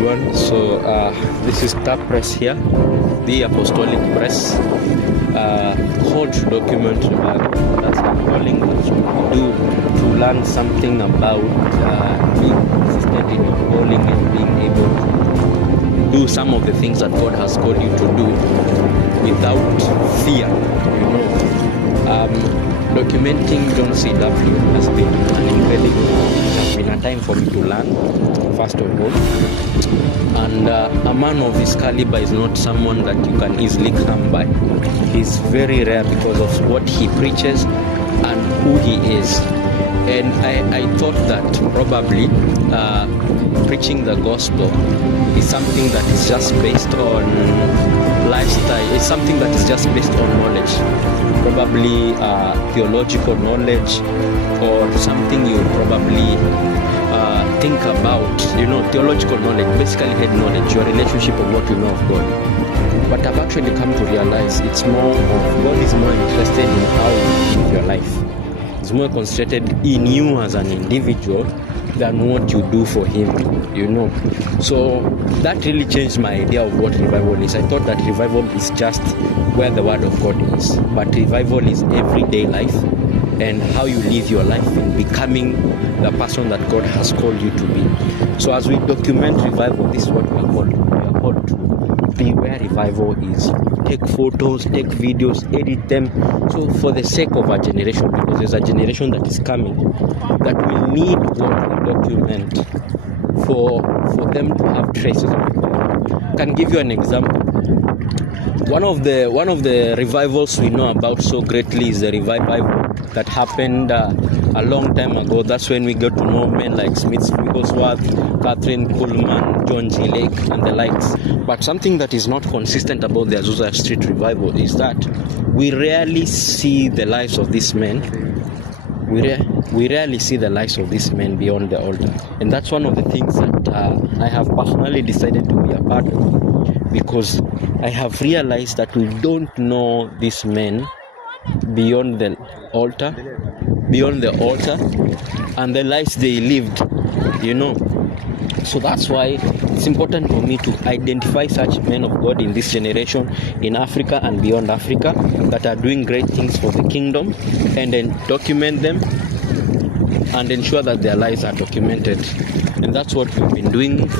everyone. So this is Star Press here, the Apostolic Press, called to document revival. That's the calling that you do to learn something about being consistent in your calling and being able to do some of the things that God has called you to do without fear. Documenting John C.W. has been an incredible, it has been a time for me to learn, first of all. And a man of his caliber is not someone that you can easily come by. He's very rare because of what he preaches and who he is. And I thought that probably preaching the gospel is something that is just based on lifestyle. It's something that is just based on knowledge, probably theological knowledge, or something you probably think about, theological knowledge, basically head knowledge, your relationship and what you know of God. But I've actually come to realize it's more of God is more interested in how you live your life. It's more concentrated in you as an individual than what you do for him, So that really changed my idea of what revival is. I thought that revival is just where the word of God is, but revival is everyday life and how you live your life in becoming the person that God has called you to be. So as we document revival, this is what we are called. We are called to be where revival is. Take photos, take videos, edit them. So for the sake of our generation, because there's a generation that is coming that will need what we document for them to have traces of it. I can give you an example. One of the revivals we know about so greatly is the revival that happened a long time ago. That's when we got to know men like Smith Wigglesworth, Catherine Kuhlman, John G. Lake, and the likes. But something that is not consistent about the Azusa Street revival is that we rarely see the lives of these men. We rarely see the lives of these men beyond the altar. And that's one of the things that I have personally decided to be a part of, because I have realized that we don't know these men beyond the altar and the lives they lived, So that's why it's important for me to identify such men of God in this generation, in Africa and beyond Africa, that are doing great things for the kingdom, and then document them and ensure that their lives are documented. And that's what we've been doing.